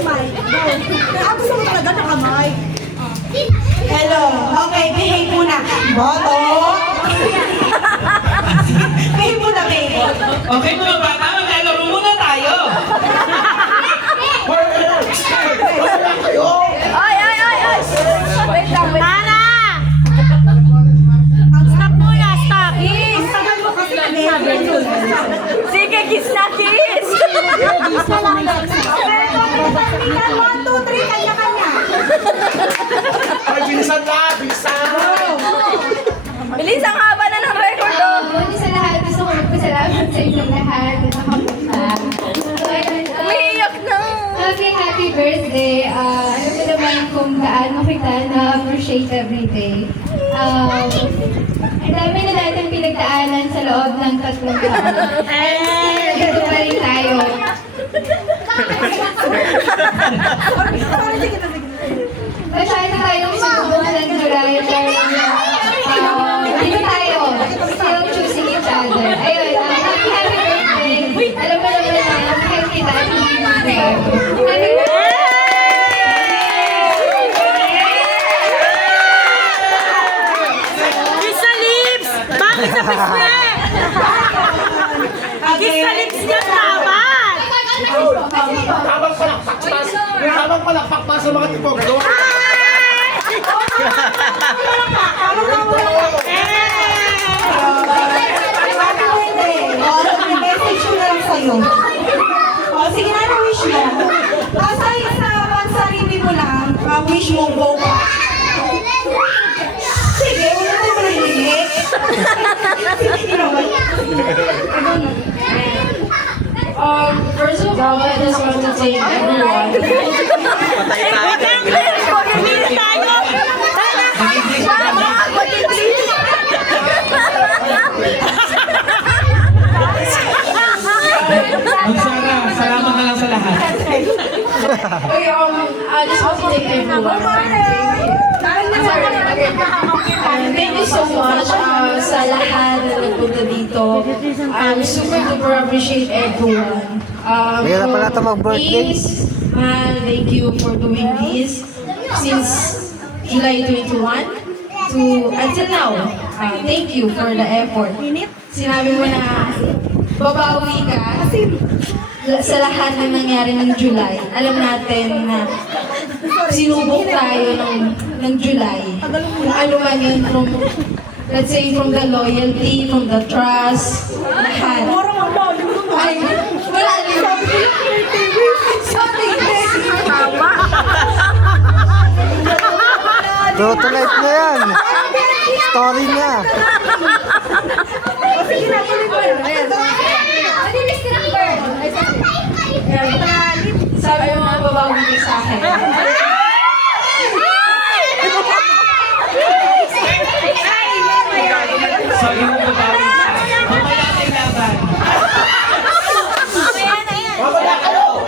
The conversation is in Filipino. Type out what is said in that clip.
yung mic. Ah, gusto mo talaga naka-mic. Hello. Okay, behave muna. Boto. Behave muna, behave. Okay mga bata, maglalaro muna tayo. Ay! Wait lang, wait lang. Tara! Stop muna, stop! Ang tagal mo kasi Sige, kiss na kiss! Bilisan, 1, 2, 3, kanya-kanya. Ay, bilisan na! Bilisan! Bilis, ang haba na ng record, oh! Una sa lahat, gusto ko magpasalamat sa inyong lahat na nakapunta. Umiiyak na! Happy birthday! Alam mo naman kung gaano kita na-appreciate everyday. Ang dami na natin pinagdaanan sa loob ng 3 taon. And dito pa rin tayo. Masyado tayong sinubok ng July. Dito tayo. Still choosing each other. Ayun, happy birthday. Alam mo naman na kahit kita, hindi mo bago. Happy birthday! Kiss sa lips! Bakit sa pisngi? Kiss sa lips niya, dapat! Habang palakpak pa sa mga tipog. Message ko na lang sa'yo. Sige na, wish mo. Sa pansarili mo lang, wish mo go ka. Sige, wala na mo nahihingi. Sige naman. First of all, I just want to thank everyone. Magsara, salamat na lang sa lahat. Okay, I just want to thank everyone. Thank you so much sa lahat na nagpunta dito. Super duper appreciate everyone. Mayroon pala ito mag-birthday. Please, thank you for doing this since July 21 to until now. Thank you for the effort. Sinabi mo na babawi ka sa lahat na nangyari ng July. Alam natin na sinubok tayo ng July. Kung ano man yun, let's say from the loyalty, from the trust, lahat. Ay, wala din. Sorry. True to life na yan. Story niya. Sabi mo mga babawi ka sa akin.